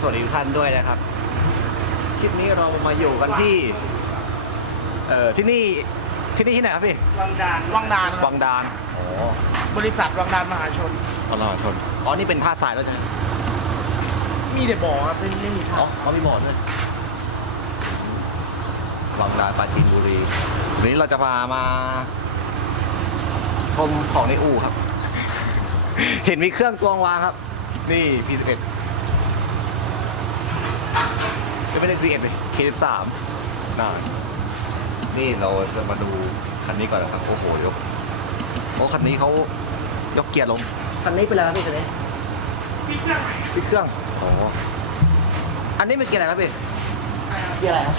สวัสดีทุกท่านด้วยนะครับ คลิปนี้เรามาอยู่กันที่ เอ่อที่นี่ที่นี่ที่ไหนครับพี่วังดานวังดานวังดานอ๋อบริษัทวังดานมหาชนพลชนอ๋อนี่เป็นท่าทรายแล้วใช่ไหมมีแต่บ่อครับเป็นไม่มีอ๋อทางเขามีบ่อด้วยวังดานปราจีนบุรีวันนี้เราจะพามา ชมของในอู่ครับ เห็นมีเครื่องตวงวางครับ นี่ P11 ไม่ได้ P11 เลย K13 น่านี่เราจะมาดูคันนี้ก่อนนะครับโอ้โหยกโอ้คันนี้เขายกเกียร์ลงคันนี้เป็นอะไรครับพี่คันนี้มีเครื่องไหนปิดเครื่องอ๋ออันนี้เป็นเกียร์อะไรครับพี่ที่อะไรครับ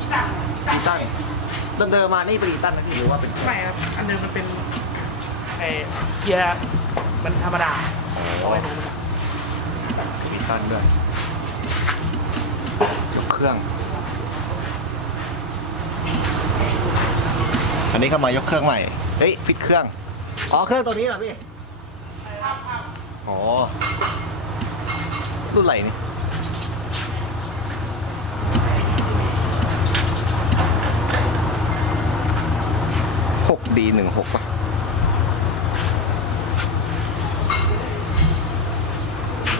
อีตังอีตันเดิมๆมานี่เป็นอีตันนะพี่หรือว่าเป็นไม่ครับอันเดิมมันเป็นไอเกียร์มันธรรมดาอ๋เอาอไว้ดูอีตันด้วยยก เครื่อง อันนี้เขามายกเครื่องใหม่ เฮ้ยฟิตเครื่อง อ๋อเครื่องตัวนี้เหรอพี่อ๋อรุ่นไหนนี่หกดีหนึ่งหกป่ะ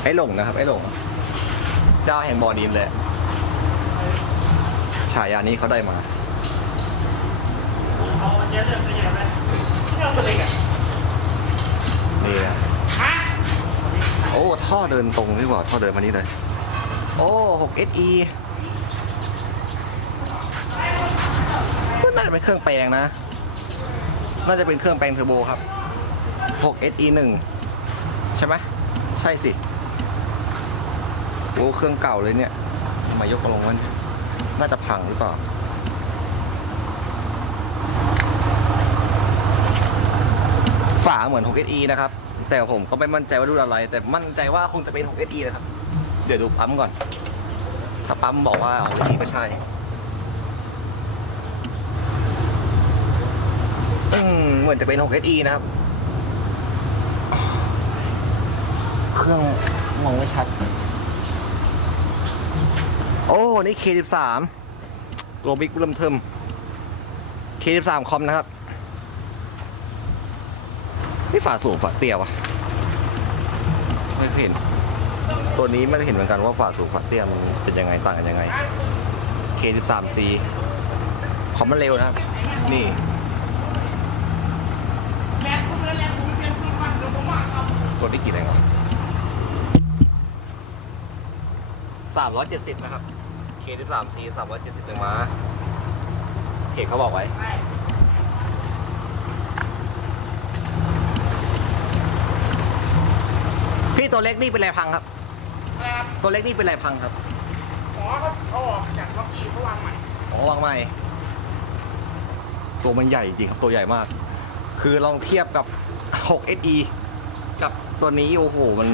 ไอ้หลงนะครับ ไอ้หลงเจ้าแห่งบอดีนเลยฉายานี้เขาได้มาเอาเกียร์เรื่องไปยังไงไม่เอาตัวเล็กอะนี่นะฮะโอ้ท่อเดินตรงนี่หว่าท่อเดินมานี่เลย โอ้6 SE ก็น่าจะเป็นเครื่องแปลงนะ น่าจะเป็นเครื่องแปลงเทอร์โบครับ6 SE 1ใช่ไหมใช่สิ โอ้เครื่องเก่าเลยเนี่ยทำไมยกมาลงมันย น่าจะพังหรือเปล่าฝาเหมือน 6SE นะครับ แต่ผมก็ไม่มั่นใจว่ารุ่นอะไร แต่มั่นใจว่าคงจะเป็น 6SE นะครับ เดี๋ยวดูปั๊มก่อน ถ้าปั๊มบอกว่า 6SE ก็ใช่เหมือนจะเป็น 6SE นะครับ เครื่องมองไม่ชัด โอ้ นี่ K13 ตัวบิ๊กเริ่มเทิม K13 คอมนะครับ นี่ฝาสูงฝาเตี้ยวะไม่เคยเห็น ตัวนี้ไม่ได้เห็นเหมือนกันว่าฝาสูงฝาเตี้ยมันเป็นยังไงต่างกันยังไง K13C คอมมันเร็วนะครับ นี่แรงคุณแรงคุณเปลี่ยนคุณมันเดี๋ยวผมว่าเอาตัวนี้กี่แรงวะ 370 นะครับ K13C 370แรงม้าเห็นเขาบอกไว้ พี่ตัวเล็กนี่เป็นไรพังครับอะไรครับตัวเล็กนี่เป็นไรพังครับอ๋อเขาเอาออกจากล็อกกี้เขาวางใหม่อ๋อวางใหม่ ตัวมันใหญ่จริงครับ ตัวใหญ่มาก คือลองเทียบกับ 6 SE กับ ตัวนี้โอ้โหมัน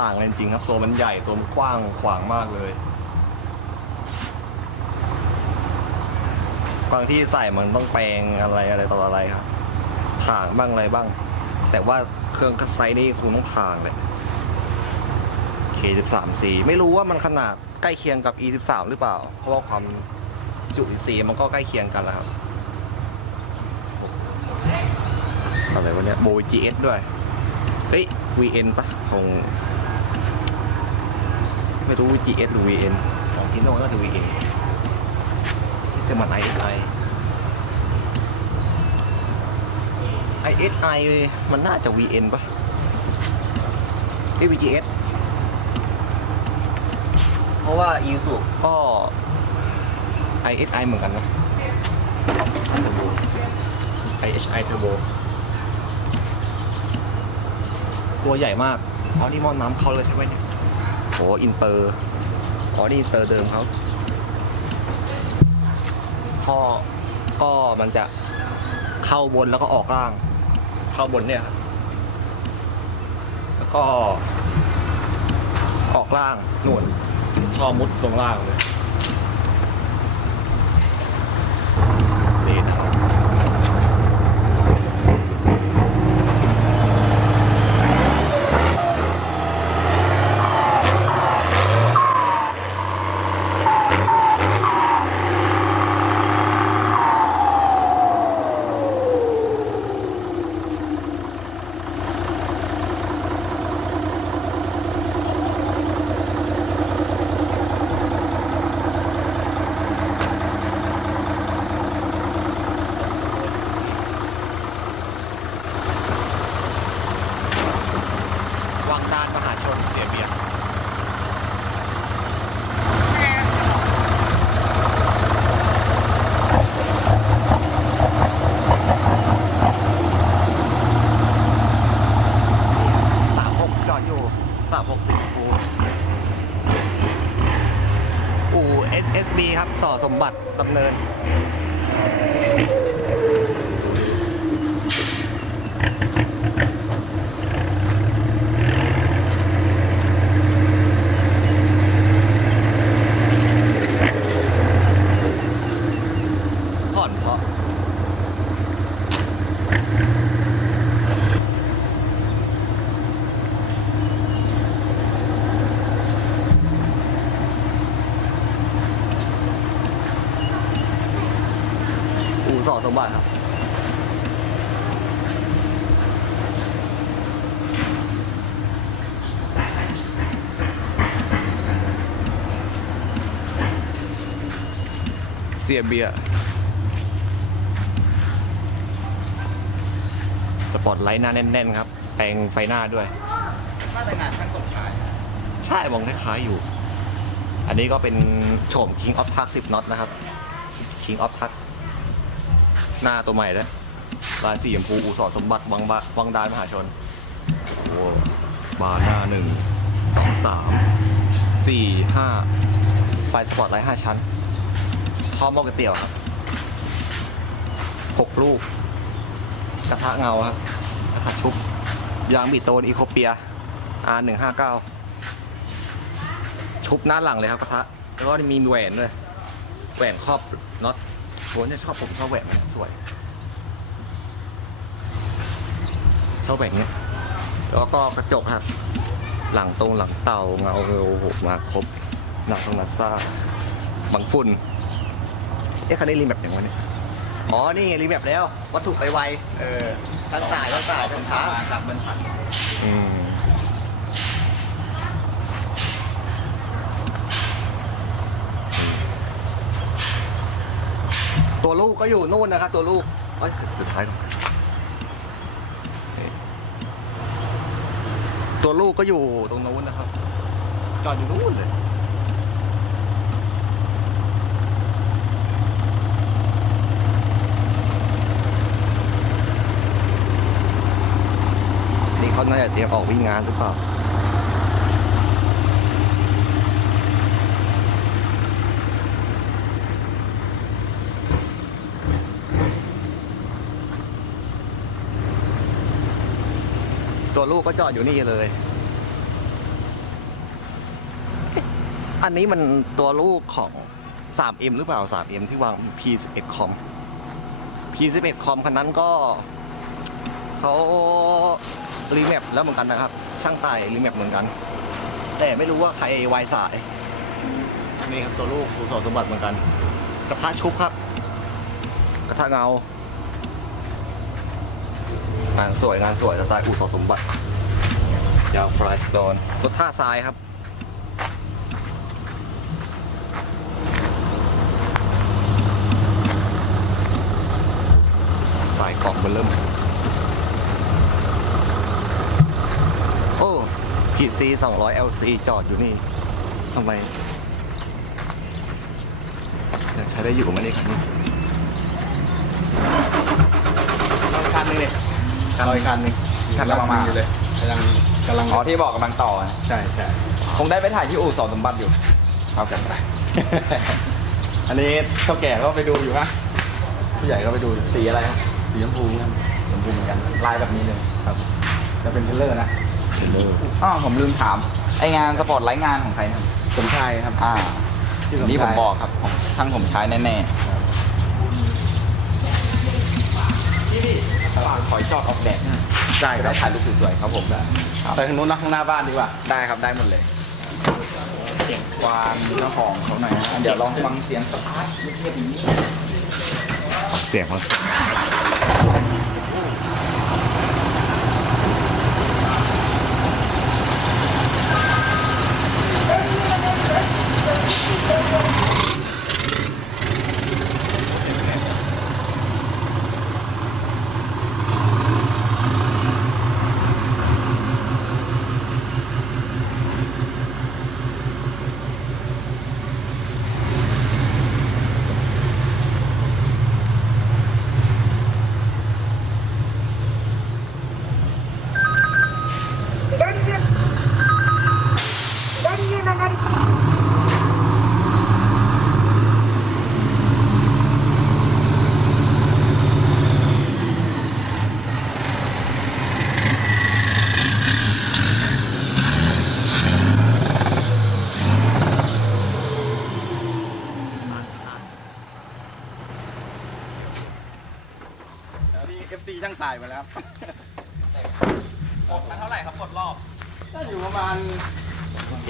ต่างกันจริงครับ ตัวมันใหญ่ตัวมันกว้างขวางมากเลยบางที่ใส่มันต้องแปลงอะไรอะไรต่ออะไรครับถ่างบ้างอะไรบ้าง แต่ว่าเครื่องไซส์นี่คงต้องถ่างเลย K13C ไม่รู้ว่ามันขนาดใกล้เคียงกับ E13 หรือเปล่า เพราะว่าความจุลินทรีมันก็ใกล้เคียงกันแล้วครับอะไรวะเนี่ยโบ GS ด้วย เฮ้ย VN ปะของ ไม่รู้ GS หรือ VN ของพีโน่น่าจะ VN นี่คือมัน ISI ISI มันน่าจะ VN ปะเอ้ย VGS เพราะว่า i s u ก็ ISI เหมือนกันนะ Turbo IHI Turbo ตัวใหญ่มากอ๋อนี่หมอนน้ำเขาเลยใช่ไหมเนี่ยโหอินเตอร์อ๋อนี่อินเตอร์เดิมเขาท่อก็มันจะเข้าบนแล้วก็ออกล่าง เข้าบนเนี่ยครับแล้วก็ ออกล่างหนวดท่อมุดลงล่างเลย สามหกสิบปูอู่ SSB ครับสอสมบัติดำเนิน ผ่อนเพราะ สียเบียร์สปอตไลท์หน้าแน่นๆครับ แปลงไฟหน้าด้วยน่าจะงานช่างตกขายใช่มองคล้ายๆอยู่ อันนี้ก็เป็นโฉม King of Tuck 10น็อตนะครับ King of Tuck หน้าตัวใหม่แล้วร้านสีชมพูอู่สอดสมบัติวังบะวังดานมหาชนโอ้บาร์หน้าหนึ่งสองสามสี่ห้าไฟสปอร์ตไลท์ห้าชั้น พร้อมหม้อก๋วยเตี๋ยวครับหกลูก กระทะเงาครับกระทะชุบ ยางบีโตนอีโคเปีย R หนึ่งห้าเก้าชุบหน้าหลังเลยครับกระทะ แล้วก็มีแหวนด้วยแหวนครอบน็อตโหเนี่ยชอบผมชอบแหวนสวย ชอบแหวนเนี้ยแล้วก็กระจกครับ หลังตรงหลังเตาเงาเงาโอ้โหมาครบหนาทรงหนาซ่า บังฝุ่น เอ๊ะคันนี้รีแมปอย่างวะเนี่ยอ๋อ นี่ไงรีแมปแล้ว วัตถุไปไว เออทั้งสายทั้งสายทั้งช้ากับเบิ้ลพันอืมตัวลูกก็อยู่นู่นนะครับ ตัวลูกเอ้ยสุดท้ายตัวลูกก็อยู่ตรงนู้นนะครับ จอดอยู่นู่นเลย นี่ เขาน่าจะเตรียมออกวิ่งงานหรือเปล่าตัวลูกก็จอดอยู่นี่เลย อันนี้มันตัวลูกของ 3M หรือเปล่า 3M ที่วาง P11 คอม P11 คอมคันนั้นก็เขา รีแมปแล้วเหมือนกันนะครับ ช่างตายรีแมปเหมือนกัน แต่ไม่รู้ว่าใครวายสาย นี่ครับตัวลูกครูสอนสมบัติเหมือนกัน กระทะชุบครับ กระทะเงางานสวยงานสวยสไตล์อู่สอนสมบัติยาวฟลายสโตนรถท่าทรายครับสายกล่องเบอร์เริ่ม โอ้ ขีด C 200 LC จอดอยู่นี่ทำไมยังใช้ได้อยู่ไหมเนี่คันนี้คันนึงเลยคันอีกคันหนึงคันละประมาณอยู่เลยกำลังกำลังอ๋อที่บอกกำลังต่อนะใช่ใช่คงได้ไปถ่ายที่อู่สอนสมบัติอยู่ครับกันไป อันนี้เท่าแก่ก็ไปดูอยู่ฮะผู้ใหญ่ก็ไปดูอยู่สีอะไรครับสีชมพูครับชมพูเหมือนกันลายแบบนี้เลยครับ จะเป็นเทรลเลอร์นะ อ๋อผมลืมถาม ไองานสปอร์ตไลท์งานของใครนะสมชายครับอ่าที่สมชายนี่ผมบอกครับของช่างผมใช้แน่ๆขอจอดออกแดดได้คได้รับถ่ายรูปสวยๆครับผมครับไปทางนู้นนะข้างหน้าบ้านดีกว่า ได้ครับได้หมดเลยเสียงควานเจ้าของเขาหน่อยนะเดี๋ยวลองฟังเสียงสตาร์ทเทียบๆอย่างนี้ เสียงมัน 的，是的，是的。 ช่างตายมาแล้วกดมาเท่าไหร่ครับกดรอบก็อยู่ประมาณ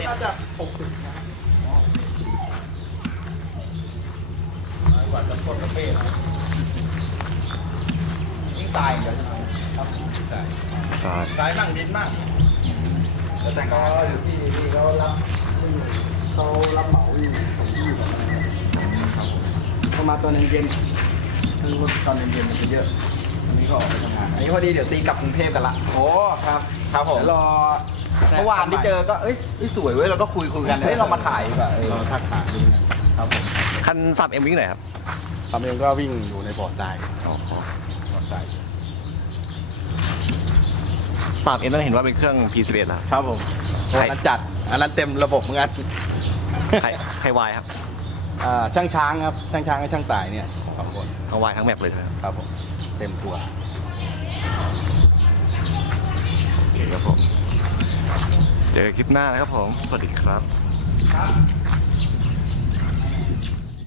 น่าจะหกสิบกว่าจะกดกาแฟนี่ทรายเดี๋ยวครับใช่สายทรายมั่งดินมั่งแล้วแต่งก็อยู่ที่ที่เขารับเขารับเหมาอยู่ของที่อยู่เขามาตอนเย็นๆคือรถตอนเย็นๆมันจะเยอะ อันนี้ก็ออกไปทำงาน อันนี้พอดีเดี๋ยวตีกลับกรุงเทพกันละ โอ้ครับครับผม เดี๋ยวรอเมื่อวานที่เจอก็เอ้ยเอ้ยสวยเว้ยเราก็คุยคุยกัน เฮ้ยเรามาถ่ายดีกว่าเออเราทักหาดูนะครับผมคันสับเอ็มวิ่งไหนครับทำเองก็วิ่งอยู่ในบ่อทรายอ๋อบ่อทรายสับเอ็มต้องเห็นว่าเป็นเครื่อง P11 แล้ว ครับผมใช่ อันนั้นจัด อันนั้นเต็มระบบเหมือนกันใครใครวายครับอ่าช่างช้างครับ ช่างช้างกับช่างต่ายเนี่ยสองคนเอาวายทั้งแมปเลยใช่ไหมครับครับผม เต็มตัวโอเคครับผม เจอกันคลิปหน้านะครับผม สวัสดีครับครับ